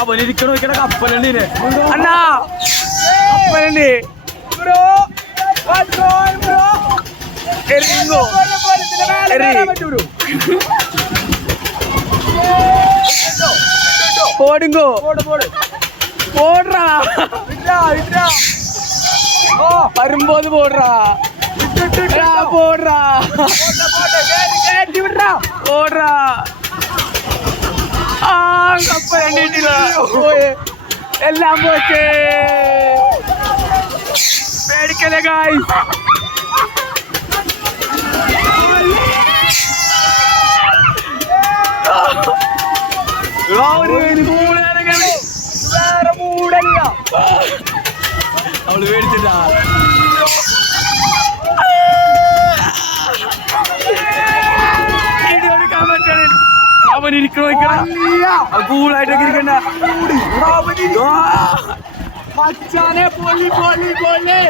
അവനിരിക്കണ നോക്കിയ കപ്പലുണ്ട് അണ്ണാ കപ്പലുണ്ട് എറിങ്ങോ പോടുങ്കോ പോടാ വരുമ്പോത് പോടാ പോടാ പോടാ ആ കപ്പലിട്ടില്ല എല്ലാം പോച്ചേ പേടിക്കല്ലേ ഗായ് വേറെ മൂടല്ല അവള് പേടിച്ചിട്ടാ അവൻ ഇരിക്കണോ കൂളായിട്ടൊക്കെ ഇരിക്കണ്ട മച്ചാനെ പൊളി പൊളി പൊളി